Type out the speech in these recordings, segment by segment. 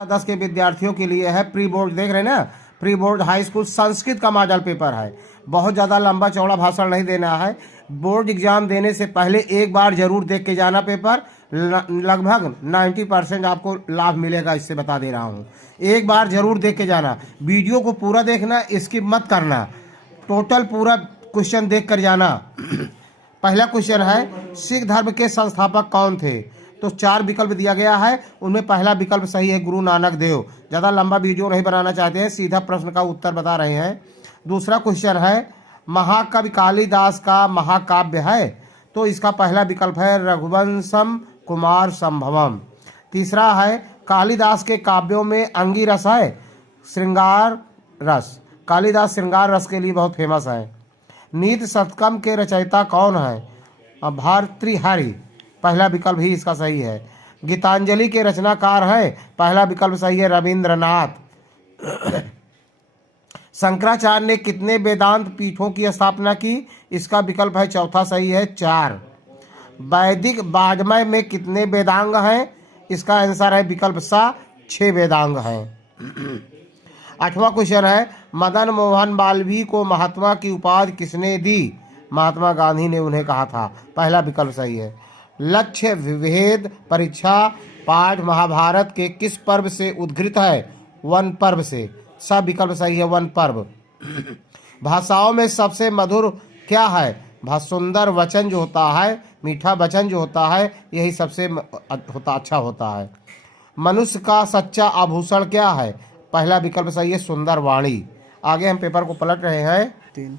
10 के विद्यार्थियों के लिए है। प्री बोर्ड देख रहे हैं ना, pre board high school Sanskrit का मॉडल पेपर है। बहुत ज़्यादा लंबा चौड़ा भाषण नहीं देना है। बोर्ड एग्जाम देने से पहले एक बार जरूर देख के जाना पेपर। लगभग 90% आपको लाभ मिलेगा, इससे बता दे रहा हूँ। एक बार जरूर देख के जाना, वीडियो को पूरा देखना, स्किप मत करना, टोटल पूरा क्वेश्चन देख कर जाना। पहला क्वेश्चन है, सिख धर्म के संस्थापक कौन थे? तो 4 विकल्प दिया गया है, उनमें पहला विकल्प सही है, गुरु नानक देव। ज़्यादा लंबा वीडियो नहीं बनाना चाहते हैं, सीधा प्रश्न का उत्तर बता रहे हैं। दूसरा क्वेश्चन है, महाकवि कालिदास का महाकाव्य है? तो इसका पहला विकल्प है रघुवंशम कुमार संभवम। तीसरा है, कालिदास के काव्यों में अंगी रस है? श्रृंगार रस। कालिदास श्रृंगार रस के लिए बहुत फेमस है। नीति शतकम के रचयिता कौन है? भर्तृहरि। पहला विकल्प ही इसका सही है। गीतांजलि के रचनाकार है? पहला विकल्प सही है, रविंद्रनाथ। शंकराचार्य ने कितने वेदांत पीठों की स्थापना की? इसका विकल्प है चौथा सही है, 4। वैदिक वाङ्मय में कितने वेदांग हैं? इसका आंसर है विकल्प सा, 6 वेदांग हैं। 8वां क्वेश्चन है, मदन मोहन मालवीय को महात्मा की उपाधि किसने दी? महात्मा गांधी ने उन्हें कहा था। पहला विकल्प सही है। लक्ष्य विभेद परीक्षा पाठ महाभारत के किस पर्व से उद्घृत है? वन पर्व से। सब विकल्प सही है, वन पर्व। भाषाओं में सबसे मधुर क्या है? सुंदर वचन जो होता है, मीठा वचन जो होता है, यही सबसे अच्छा होता है। मनुष्य का सच्चा आभूषण क्या है? पहला विकल्प सही है, सुंदर वाणी। आगे हम पेपर को पलट रहे हैं। 3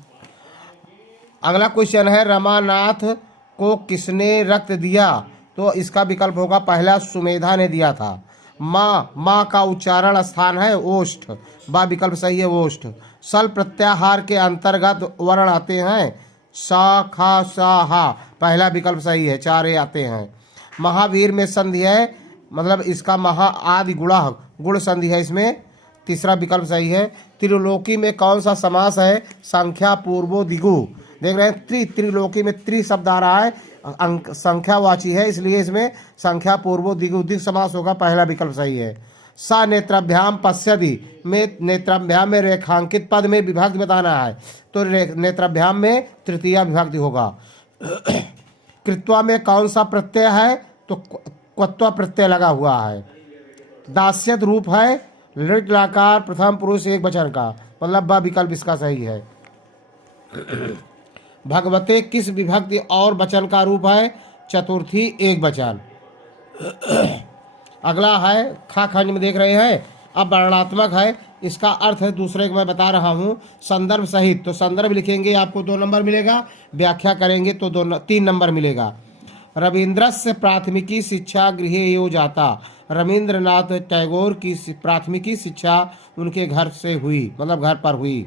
अगला क्वेश्चन है, रमानाथ को किसने रक्त दिया? तो इसका विकल्प होगा पहला, सुमेधा ने दिया था। माँ का उच्चारण स्थान है ओष्ठ। बा विकल्प सही है, ओष्ठ। सल प्रत्याहार के अंतर्गत वर्ण आते हैं? सा खा सा हा। पहला विकल्प सही है, 4 आते हैं। महावीर में संधि है, मतलब इसका महा आदि गुणा गुण संधि है इसमें। तीसरा विकल्प सही है। त्रिलोकी में कौन सा समास है? संख्या पूर्वो दिगु। देख रहे हैं, त्रिलोकी में त्रि शब्द आ रहा है, संख्यावाची है, इसलिए इसमें संख्या पूर्वो दिगु दिग समास होगा। पहला विकल्प सही है। सा नेत्राभ्याम पश्यति में, नेत्राभ्याम में रेखांकित पद में विभक्ति बताना है, तो नेत्राभ्याम में तृतीया विभक्ति होगा। कृत्वा में कौन सा प्रत्यय है? तो क्वत्वा प्रत्यय लगा हुआ है। दास्यत रूप है, लृट लकार प्रथम पुरुष एक वचन का, मतलब ब विकल्प इसका सही है। भगवते किस विभक्ति और वचन का रूप है? चतुर्थी एक वचन। अगला है, खा खंड में देख रहे हैं, अब वर्णात्मक है, इसका अर्थ है दूसरे को मैं बता रहा हूँ, संदर्भ सहित। तो संदर्भ लिखेंगे आपको 2 नंबर मिलेगा, व्याख्या करेंगे तो 3 नंबर मिलेगा। रविन्द्रस्य प्राथमिकी शिक्षा गृहे यो जाता। रविंद्रनाथ टैगोर की प्राथमिकी शिक्षा उनके घर से हुई, मतलब घर पर हुई।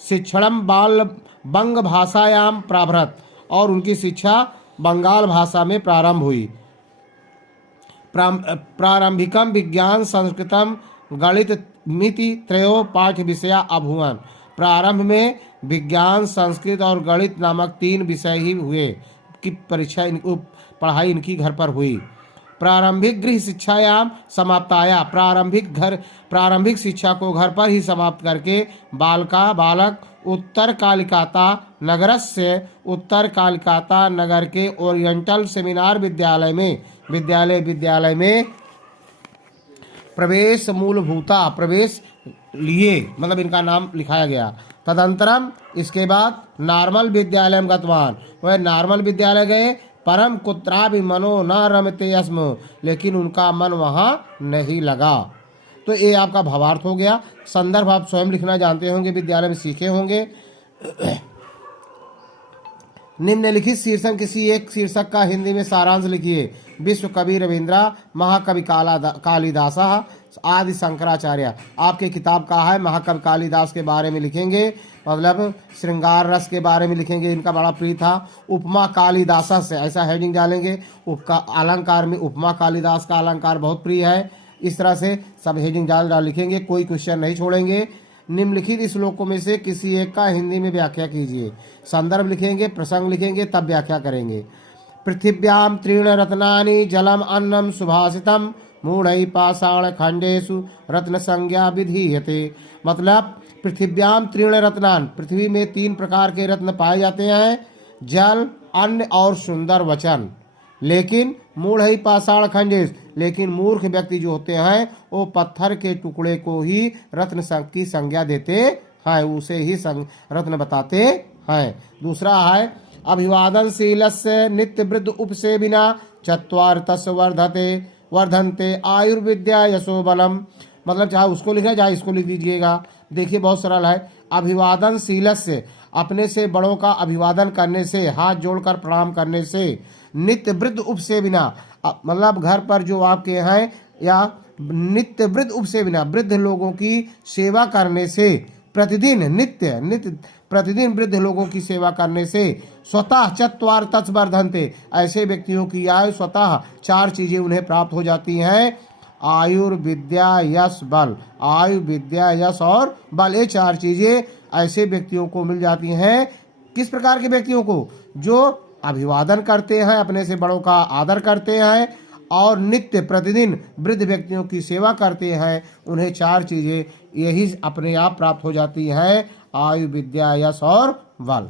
शिक्षणम बाल बंग भाषायाम प्राभृत, और उनकी शिक्षा बंगाल भाषा में प्रारंभ हुई। प्रारंभिकम विज्ञान संस्कृतम गणित मिति त्रयो पाठ्य विषया अभूवन। प्रारंभ में विज्ञान संस्कृत और गणित नामक 3 विषय ही हुए की परीक्षा पढ़ाई इनकी घर पर हुई। प्रारंभिक गृह शिक्षायाम समाप्ताया। प्रारंभिक शिक्षा को घर पर ही समाप्त करके बालक उत्तर कालिकाता नगरस्य, उत्तर कालिकाता नगर के ओरिएंटल सेमिनार विद्यालय में प्रवेश मूलभूता, प्रवेश लिए, मतलब इनका नाम लिखाया गया। तदंतरम इसके बाद नार्मल विद्यालय गतवान, वह नार्मल विद्यालय गए। परम कुत्रापि मनो न रमते अस्म, लेकिन उनका मन वहाँ नहीं लगा। तो ये आपका भावार्थ हो गया। संदर्भ आप स्वयं लिखना जानते होंगे, विद्यालय में सीखे होंगे। निम्नलिखित शीर्षक किसी एक शीर्षक का हिंदी में सारांश लिखिए। विश्व कवि रविंद्र, महाकवि कालिदास, आदि शंकराचार्य। आपके किताब का है, महाकवि कालिदास के बारे में लिखेंगे, मतलब श्रृंगार रस के बारे में लिखेंगे, इनका बड़ा प्रिय था। उपमा कालिदास से, ऐसा हेडिंग डालेंगे। अलंकार में उपमा कालिदास का अलंकार बहुत प्रिय है। इस तरह से सब हेडिंग डाल लिखेंगे, कोई क्वेश्चन नहीं छोड़ेंगे। निम्नलिखित श्लोकों में से किसी एक का हिंदी में व्याख्या कीजिए। संदर्भ लिखेंगे, प्रसंग लिखेंगे, तब व्याख्या करेंगे। पृथिव्याम 3 रत्नानि जलम अन्नम सुभाषितम मूढ़ै पाषाण खंडेषु रत्न संज्ञा विधीयते। मतलब पृथिव्याम त्रीण रत्नान, पृथ्वी में 3 प्रकार के रत्न पाए जाते हैं, जल, अन्न और सुंदर वचन। लेकिन मूढ़ै पाषाण खंडेश, लेकिन मूर्ख व्यक्ति जो होते हैं वो पत्थर के टुकड़े को ही रत्न की संज्ञा देते हैं, उसे ही रत्न बताते हैं। दूसरा है अभिवादनशीलस्य नित्य वृद्ध उपसेविना चत्वारतस् वर्धन्ते आयुर्विद्या यशो बलम। मतलब चाहे उसको लिखना चाहे इसको लिख दीजिएगा। देखिए बहुत सरल है। अभिवादनशीलस्य, अपने से बड़ों का अभिवादन करने से, हाथ जोड़कर प्रणाम करने से, नित्य वृद्ध उपसेविना, मतलब घर पर जो आपके हैं या नित्य वृद्ध उपसेविना, वृद्ध लोगों की सेवा करने से, प्रतिदिन नित्य प्रतिदिन वृद्ध लोगों की सेवा करने से, स्वतः चत्वार तत् वर्धन्ते, ऐसे व्यक्तियों की आयु स्वतः 4 चीजें उन्हें प्राप्त हो जाती हैं, आयुर्विद्या यश बल। आयु विद्या यश और बल, ये 4 चीजें ऐसे व्यक्तियों को मिल जाती हैं। किस प्रकार के व्यक्तियों को? जो अभिवादन करते हैं, अपने से बड़ों का आदर करते हैं और नित्य प्रतिदिन वृद्ध व्यक्तियों की सेवा करते हैं, उन्हें 4 चीजें यही अपने आप प्राप्त हो जाती हैं, आयु विद्या यश और बल।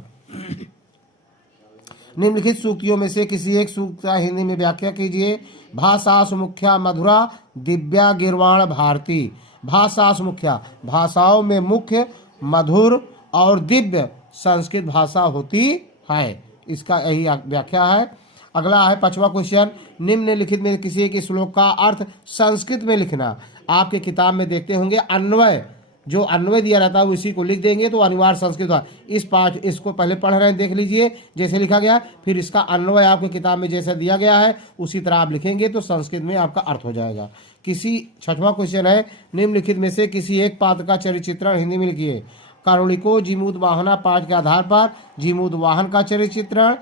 निम्नलिखित सूक्तियों में से किसी एक सूक्त का हिंदी में व्याख्या कीजिए। भाषासु मुख्या मधुरा दिव्या गिरवाण भारती। भाषासु मुख्या, भाषाओं में मुख्य, मधुर और दिव्य संस्कृत भाषा होती है। इसका यही व्याख्या है। अगला है 5वां क्वेश्चन, निम्नलिखित में किसी एक श्लोक का अर्थ संस्कृत में लिखना। आपके किताब में देखते होंगे अन्वय, जो अन्वय दिया रहता है उसी को लिख देंगे तो अनिवार्य संस्कृत है। इस पाठ इसको पहले पढ़ रहे हैं, देख लीजिए जैसे लिखा गया, फिर इसका अन्वय आपके किताब में जैसा दिया गया है उसी तरह आप लिखेंगे तो संस्कृत में आपका अर्थ हो जाएगा। 6वां क्वेश्चन है, निम्नलिखित में से किसी एक पात्र का चरित्र चित्रण हिंदी में लिखिए। कारुणिको जीमूत वाहना पाठ के आधार पर जीमूत वाहन का चरित्र चित्रण,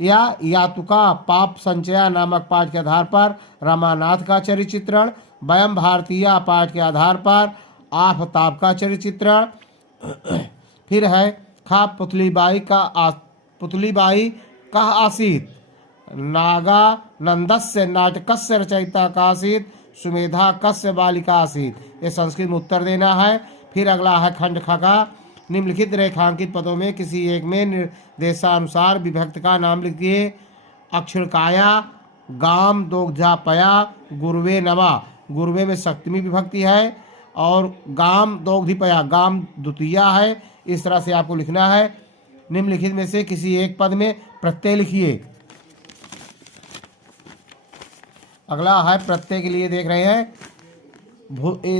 या यातुका पाप संचया नामक पाठ के आधार पर रामानाथ का चरित्र चित्रण, वयम भारतीय पाठ के आधार पर आफताब का चरित्र चित्रण। फिर है खा पुतलीबाई का आसीत नागा नंदस्य नाटकस्य रचयिता का आसीत सुमेधा कस्य बालिका आसीत। ये संस्कृत में उत्तर देना है। फिर अगला है खंड ख का, निम्नलिखित रेखांकित पदों में किसी एक में निर्देशानुसार विभक्त का नाम लिखिए। अक्षरकाया गाम दोग्धापया गुरुवे नमा, गुरुवे में सप्तमी विभक्ति है और गाम दोग्धिपया गाम द्वितीया है। इस तरह से आपको लिखना है। निम्नलिखित में से किसी एक पद में प्रत्यय लिखिए। अगला है प्रत्यय के लिए देख रहे हैं।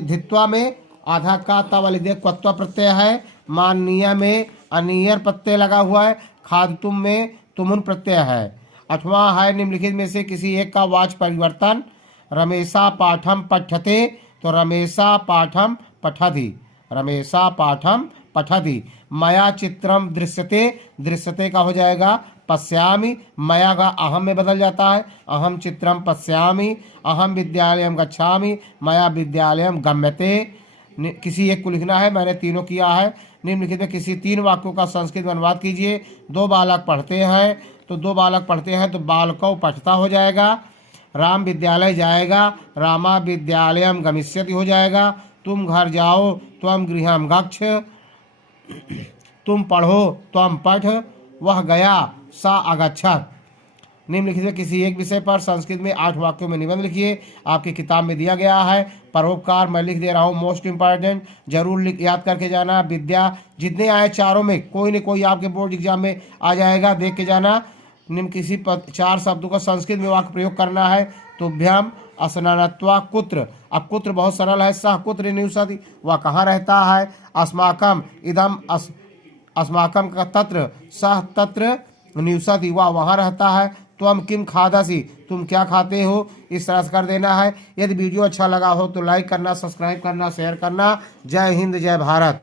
धित्वा में आधा का तवा लिख दिया, क्वत्वा प्रत्यय है। माननीय में अनियर प्रत्यय लगा हुआ है। खादतुम में तुमुन प्रत्यय है। 8वां है, निम्नलिखित में से किसी एक का वाच्य परिवर्तन। रमेशा पाठम पठते, तो रमेशा पाठम पठति, रमेशा पाठम पठति। मया चित्रम दृश्यते, दृश्यते का हो जाएगा पश्यामि, मया का अहम में बदल जाता है, अहम चित्रम पश्यामि। अहम विद्यालयम गच्छामि, मया विद्यालयम गम्यते। किसी एक को लिखना है, मैंने तीनों किया है। निम्नलिखित में किसी 3 वाक्यों का संस्कृत में अनुवाद कीजिए। 2 बालक पढ़ते हैं, तो 2 बालक पढ़ते हैं तो बालकौ पठता हो जाएगा। राम विद्यालय जाएगा, रामा विद्यालयम गमिष्यति हो जाएगा। तुम घर जाओ, त्वम गृहम गच्छ। तुम पढ़ो, त्वम पठ। वह गया, सा अगच्छत। निम्नलिखित में किसी एक विषय पर संस्कृत में 8 वाक्यों में निबंध लिखिए। आपकी किताब में दिया गया है। परोपकार मैं लिख दे रहा हूँ, मोस्ट इंपॉर्टेंट, जरूर याद करके जाना। विद्या, जितने आए चारों में कोई न कोई आपके बोर्ड एग्जाम में आ जाएगा, देख के जाना। निम्न किसी 4 शब्दों का संस्कृत में वाक्य प्रयोग करना है। तुभ्यम असनत्वा कुत्र, अब कुत्र बहुत सरल है। सह कुत्र निवसति, वह कहाँ रहता है। अस्माकम इदम अस्माकम का तत्र, सह तत्र निवसति, वह वहाँ रहता है। त्वम किम खादसी, तुम क्या खाते हो। इस तरह से कर देना है। यदि वीडियो अच्छा लगा हो तो लाइक करना, सब्सक्राइब करना, शेयर करना। जय हिंद, जय भारत।